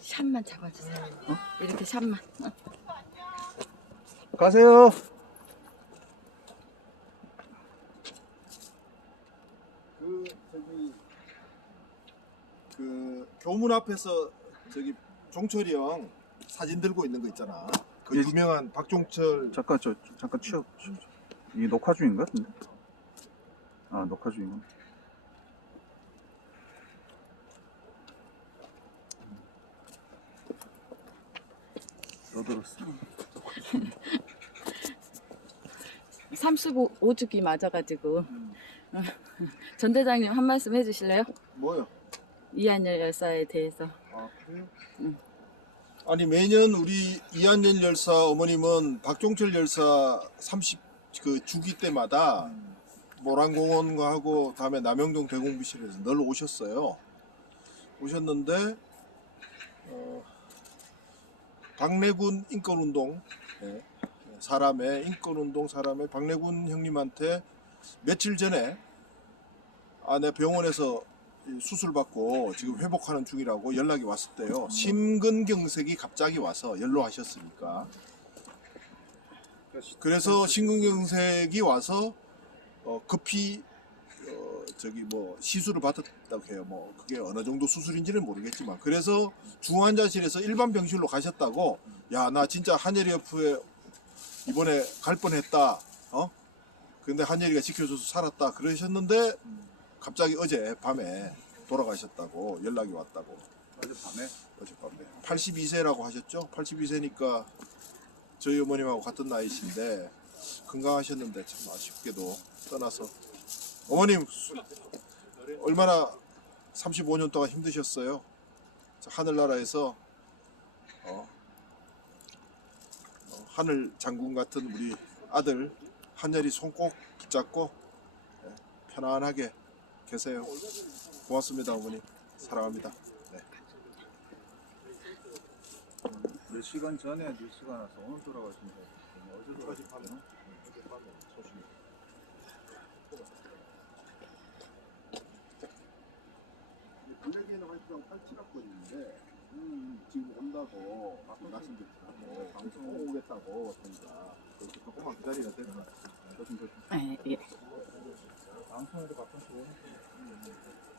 샷만 잡아주세요. 이렇게 샷만. 어. 가세요. 그 저기 그 교문 앞에서 저기 종철이 형 사진 들고 있는 거 있잖아. 그 예. 유명한 박종철 잠깐 저 저, 잠깐 취업. 이 녹화 중인가? 아 녹화 중이구나. 너들었어. 35주기 맞아가지고 어. 전 대장님 한 말씀 해주실래요? 뭐요? 이한열 열사에 대해서. 아 그래요? 아니 매년 우리 이한열 열사 어머님은 박종철 열사 30그 주기 때마다 모란공원과 하고 다음에 남영동 대공비실에서 늘 오셨어요. 오셨는데 어, 박래군 인권운동 예, 사람의 인권운동 사람의 박래군 형님한테 며칠 전에 아내 병원에서 이 수술 받고 지금 회복하는 중이라고 연락이 왔었대요. 심근경색이 갑자기 와서 연로하셨으니까. 그래서 심근경색이 와서 어, 급히 어, 저기 뭐 시술을 받았다고 해요. 뭐 그게 어느 정도 수술인지는 모르겠지만 그래서 중환자실에서 일반 병실로 가셨다고 야 나 진짜 한예리 옆에 이번에 갈 뻔했다. 어? 근데 한예리가 지켜줘서 살았다 그러셨는데 갑자기 어제 밤에 돌아가셨다고 연락이 왔다고 어젯밤에 어젯밤에 82세라고 하셨죠? 82세니까 저희 어머님하고 같은 나이신데 건강하셨는데 참 아쉽게도 떠나서 어머님 얼마나 35년 동안 힘드셨어요? 하늘나라에서 어, 어, 하늘 장군 같은 우리 아들 한열이 손 꼭 붙잡고 네, 편안하게 계세요. 고맙습니다 어머니 사랑합니다. 네. 몇 시간 전에 뉴스가 나서 오늘 돌아가신 거예요. 어제 돌아가신 거예요? 팔칠 갖고 있는데 음, 지금 온다고 막 말씀드렸고 뭐 방송 오겠다고 그러니까 그래서 조금만 기다리면 되나 조심 조심 방송에도 바쁜 거